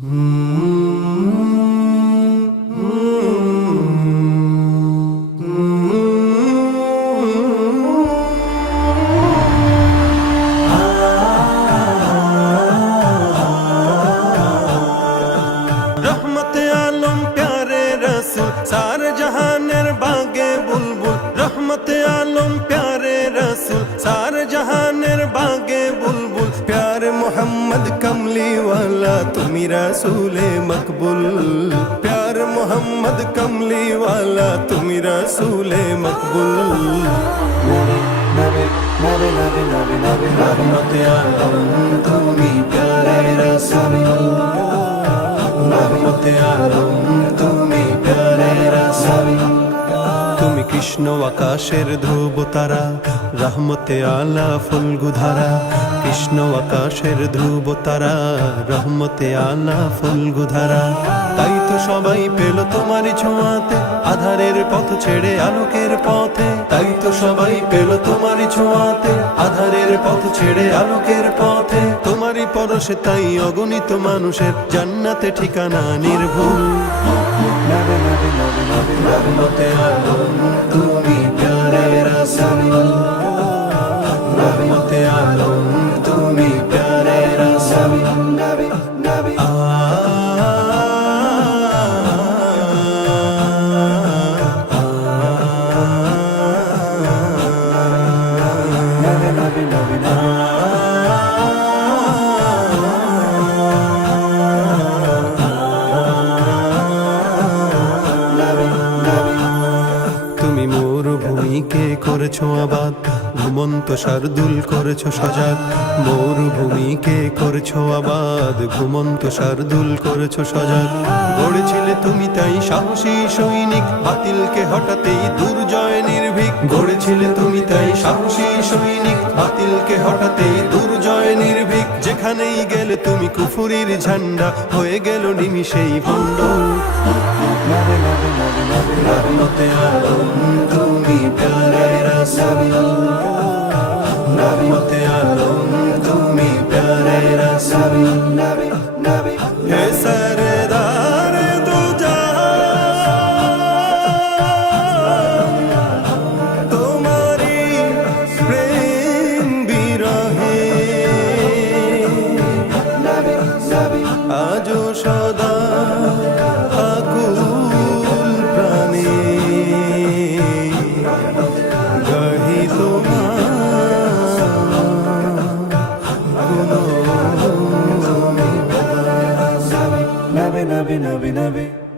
रहमते आलम प्यारे रसूल सारे जहानेर बागे बुलबुल रहमते आलम प्यारे रसूल सारे जहानेर बागे बुलबुल प्यारे मोहम्मद कमली वाला तुमी रसूले मकबूल प्यारे मोहम्मद कमली वाला तुमी रसूले मकबूल रहमते आलम तुमी प्यारे रसूल रहमते आलम तुमी प्यारे रसूल তুমি কৃষ্ণ আকাশের ধ্রুব তারা রহমতে আলা ফুলগুধারা কৃষ্ণ আকাশের ধ্রুব তারা রহমতে আলা ফুলগুধারা তাই তো সবাই পেল তোমারই ছোঁয়াতে আধারের পথ ছেড়ে আলোকের পথে তাই তো সবাই পেল তোমারই ছোঁয়াতে আধারের পথ ছেড়ে আলোকের পথে তোমারই পরশে তাই অগণিত মানুষের জান্নাতে ঠিকানা নির্ভুল रहमते आलम तुमी प्यारे रसूल रहमते आलम तुमी प्यारे रसूल नबी नबी नबी नबी তুমি মরুভূমিকে করেছো আবাদ ঘুমন্ত শার্দুল করেছো সজাগ মরুভূমিকে করেছো আবাদ ঘুমন্ত শার্দুল করেছো সজাগ গড়েছিলে তুমি তাই সাহসী সৈনিক বাতিলকে হঠাতেই দুর্জয় নির্ভীক গড়েছিলে তুমি তাই সাহসী সৈনিক বাতিলকে হঠাতেই দুর্জয় নির্ভীক যেখানেই গেলে তুমি কুফুরির ঝান্ডা হয়ে গেল নিমিষেই ভণ্ড रहमते आलम तुमी प्यारे रसूल रहमते आलम तुमी प्यारे रसूल नबी नबी हे सरदार दो जहां तुम्हारी प्रेम बिरहे नबी नबी आजो सदा Nabi, Nabi, Nabi.